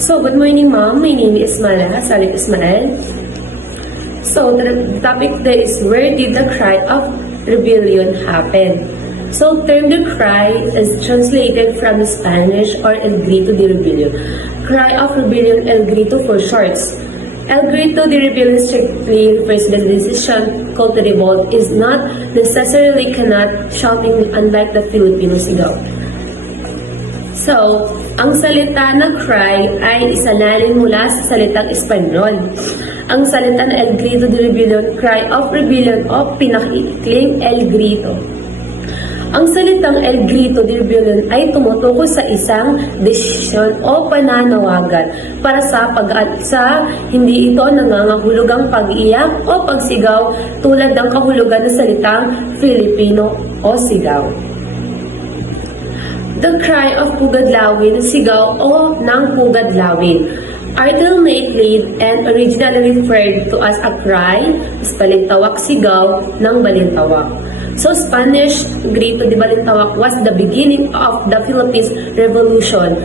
So, good morning, ma'am. My name is Mala Salif Ismael. So, the topic today is, where did the cry of rebellion happen? So, term the cry is translated from the Spanish or El Grito de Rebellion. Cry of rebellion, El Grito for shorts. El Grito de Rebellion strictly refers to the decision called to revolt is not necessarily cannot shouting unlike the Filipino sigaw. So, ang salita na cry ay isanalin mula sa salitang Espanyol. Ang salita na El Grito de Rebellion, cry of rebellion o pinakaikling El Grito. Ang salitang El Grito de Rebellion ay tumutukoy sa isang desisyon o pananawagan para sa hindi ito nangangahulugang pag-iyak o pagsigaw tulad ng kahulugan ng salitang Filipino o sigaw. The cry of Pugadlawin, sigaw o ng Pugadlawin, alternately and originally referred to as a cry, balintawak sigaw ng balintawak. So Spanish Grito de Balintawak was the beginning of the Philippines Revolution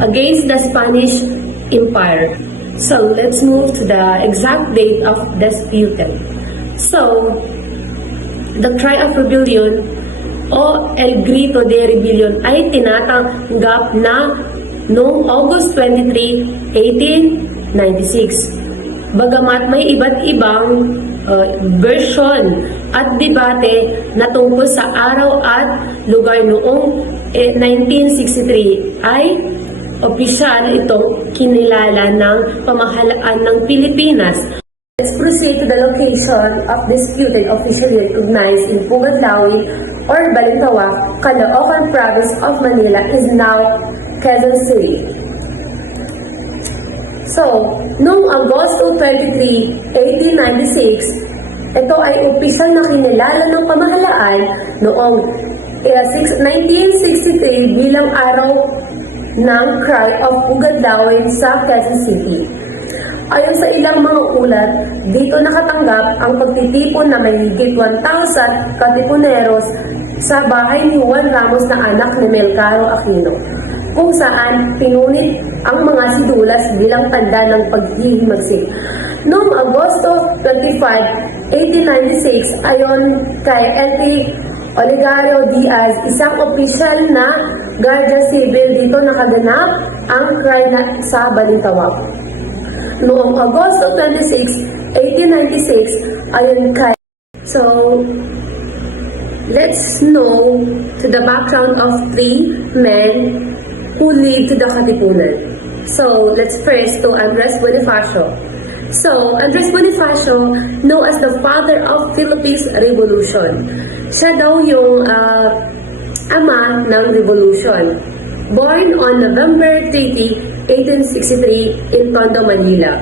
against the Spanish Empire. So let's move to the exact date of disputed. So the cry of rebellion o El Grito de Rebellion ay tinatanggap na noong August 23, 1896. Bagamat may iba't ibang version at debate na tungkol sa araw at lugar noong 1963 ay opisyal itong kinilala ng pamahalaan ng Pilipinas. Let's proceed to the location of disputed officially recognized in Pugadlawin or Balintawak, Caloocan Province of Manila is now Quezon City. So, noong Agosto 23, 1896, ito ay opisyal na kinilala ng pamahalaan noong 1963 bilang araw ng Cry of Pugadlawin sa Quezon City. Ayon sa ilang mga ulat, dito nakatanggap ang pagtitipon na mahigit 1,000 katipuneros sa bahay ni Juan Ramos na anak ni Melcaro Aquino, kung saan pinunit ang mga sidulas bilang tanda ng paghihimagsik. Noong Agosto 25, 1896, ayon kay L.P. Olegario Diaz, isang opisyal na Guardia Civil, dito nakaganap ang cry sa Balintawak. Noong Agosto 26, 1896, ayon kay... So, let's know to the background of three men who lead to the Katipunan. So, let's first to Andres Bonifacio. So, Andres Bonifacio, known as the father of Philippines Revolution. Siya daw yung ama ng revolution. Born on November 30, 1863 in Tondo, Manila.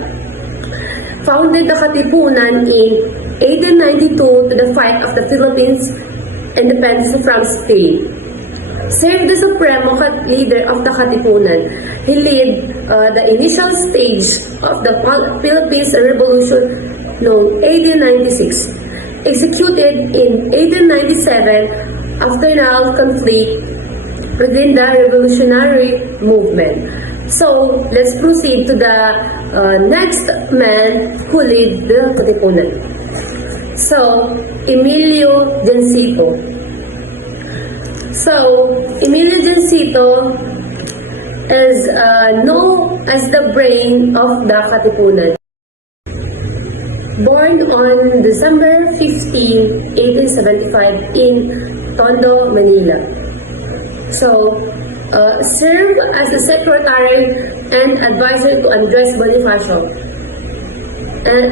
Founded the Katipunan in 1892 to the fight of the Philippines independence from Spain. Served the supremo leader of the Katipunan. He led the initial stage of the Philippines Revolution noong 1896. Executed in 1897 after now conflict within the revolutionary movement. So, let's proceed to the next man who led the Katipunan. So, Emilio Jancito. So, Emilio Jancito is known as the brain of the Katipunan. Born on December 15, 1875 in Tondo, Manila. So, served as the secretary and advisor to Andres Bonifacio.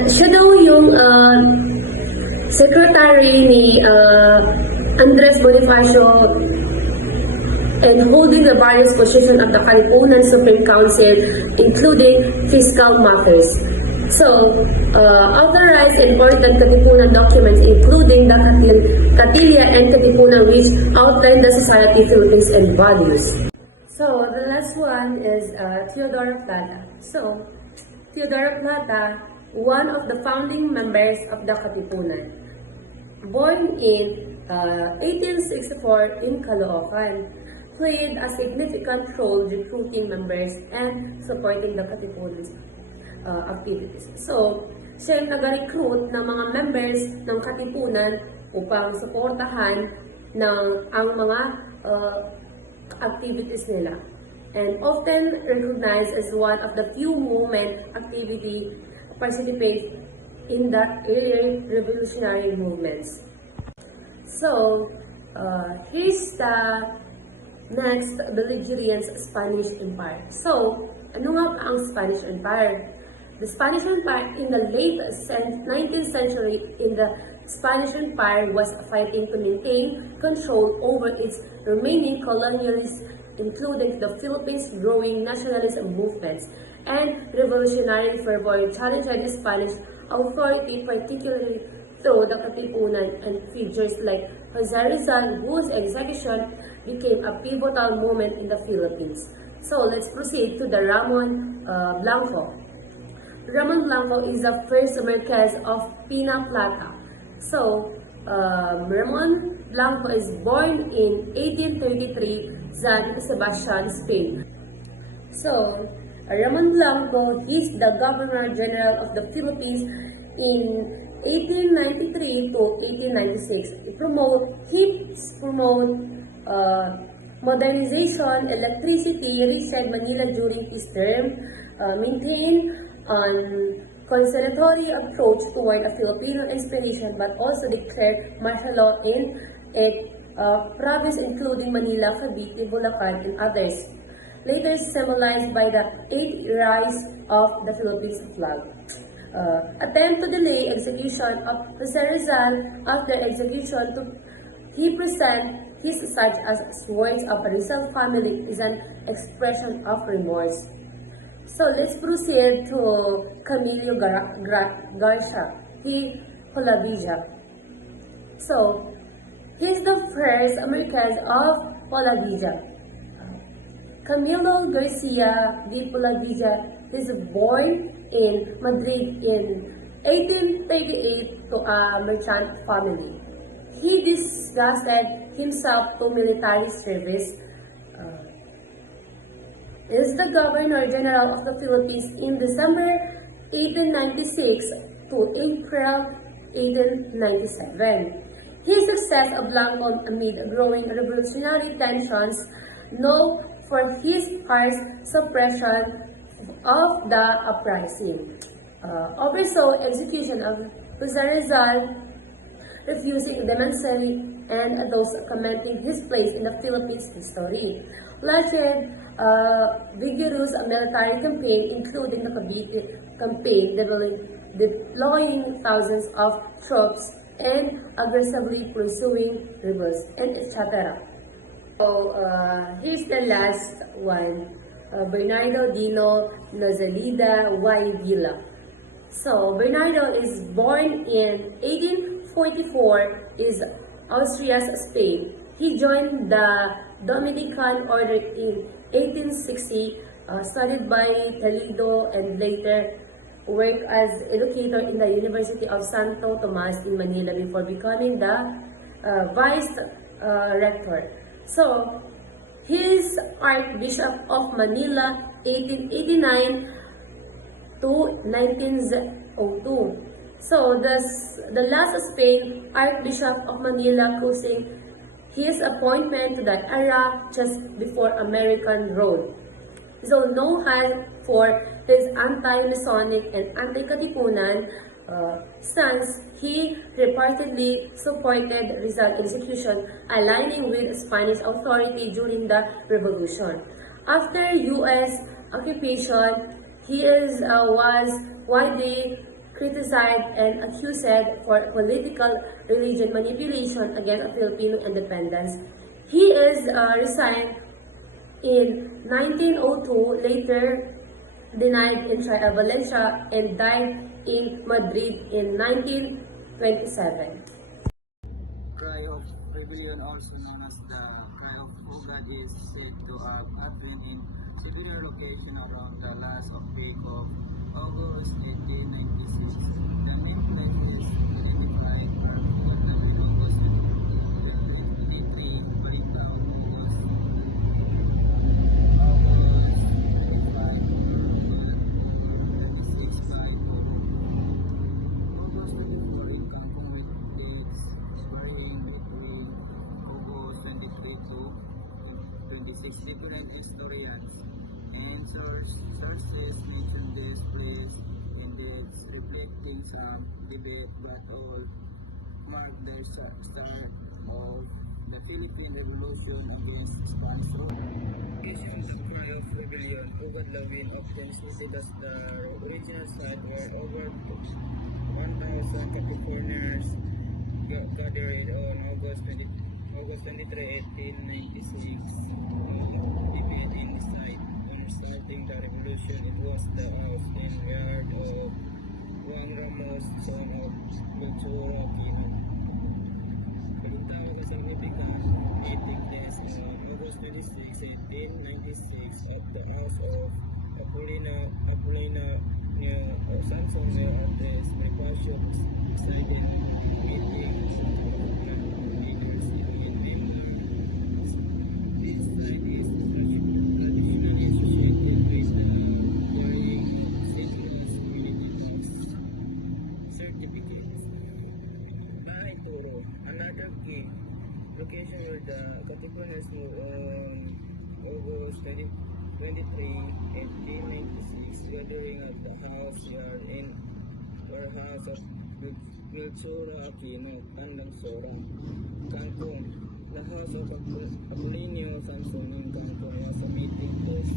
Siya daw yung secretary ni Andres Bonifacio and holding the various positions of the Katipunan Supreme Council, including fiscal matters. So, authorized important Katipunan documents, including the Katilla and Katipunan, which outline the society, Philippines, and values. So, the last one is Teodoro Plata. So, Teodoro Plata, one of the founding members of the Katipunan. Born in 1864 in Caloocan. played a significant role recruiting members and supporting the Katipunan's activities. So, siya yung nag-recruit ng mga members ng Katipunan upang suportahan ang mga activities nila. And often recognized as one of the few movement activity participate in the earlier revolutionary movements. So, here's the next belligerent Spanish Empire. So, ano nga ba ang Spanish Empire? The Spanish Empire in the late 19th century in the Spanish Empire was fighting to maintain control over its remaining colonialists, including the Philippines' growing nationalism movements and revolutionary fervor challenged the Spanish authority, particularly through the Katipunan and figures like Jose Rizal, whose execution became a pivotal moment in the Philippines. So let's proceed to the Ramon Blanco. Ramon Blanco is the first Marquez of Pina Plata. So, Ramon Blanco is born in 1833 San Sebastian, Spain. So, Ramon Blanco, he's the Governor General of the Philippines in 1893 to 1896. He promote modernization, electricity, reset Manila during his term, maintain an conciliatory approach toward a Filipino inspiration, but also declared martial law in a province including Manila, Cavite, Bulacan, and others, later symbolized by the 8th rise of the Philippines flag. Attempt to delay execution of Jose Rizal. After execution, he present his such as words of a Rizal family is an expression of remorse. So let's proceed to Camilo Garcia, he Polavilla. So he's the first Marquez of Polavilla. Camilo Garcia de Polavilla is born in Madrid in 1838 to a merchant family. He disgusted himself to military service. Is the Governor General of the Philippines in December 1896 to April 1897. His success of Blanco amid growing revolutionary tensions, known for his harsh suppression of the uprising. Oversaw execution of Jose Rizal, refusing demands and those commenting his place in the Philippines history. Led vigorous military campaign, including the Cavite campaign, deploying thousands of troops and aggressively pursuing rebels, and etc. So, here's the last one, Bernardo Dino Nozalida y Villa. So, Bernardo is born in 1844, is Austria's Spain. He joined the Dominican Order in 1860, studied by Toledo, and later worked as educator in the University of Santo Tomas in Manila before becoming the vice rector. So, he is Archbishop of Manila 1889 to 1902. So, the last Spain Archbishop of Manila, closing his appointment to that era just before American Road. So, known for his anti-Masonic and anti-Katipunan stance, he reportedly supported Rizal execution, aligning with Spanish authority during the Revolution. After U.S. occupation, he was widely criticized and accused for political religion manipulation against Filipino independence. He is resigned in 1902, later denied in trial Valencia, and died in Madrid in 1927. Cry of Rebellion, also known as the Cry of Fogad, is said to have happened in severe location around the last week of August 1896. The main place is identified as August 23, Balintao, August sources mention this place and it's reflecting some debate but all mark the start of the Philippine Revolution against Spanish rule. Occasions of Cry of Rebellion, Ugad Lawin, often cited as the original site where over 1,000 Capricorners gathered on August 23, 1896. Debating the site on starting the revolution, it was the house and yard of Juan Ramos, son of Ventura Aquino. Pinuntahan sa Republika meeting place on August 26, 1896 at the house of Apolina near Samson near Artes. Bonifacio decided meeting some prominent leaders in Mindanao. This site is traditionally associated with the carrying St. Louis Community Pass certificates. Bahay Turo, another key location where the Katipunas moved on August 23, 1896, gathering at the house yard in warehouse of Ventura Aquino, Tandang Sora. Cancun, the house of Apolinio Samson in Cancun was a meeting place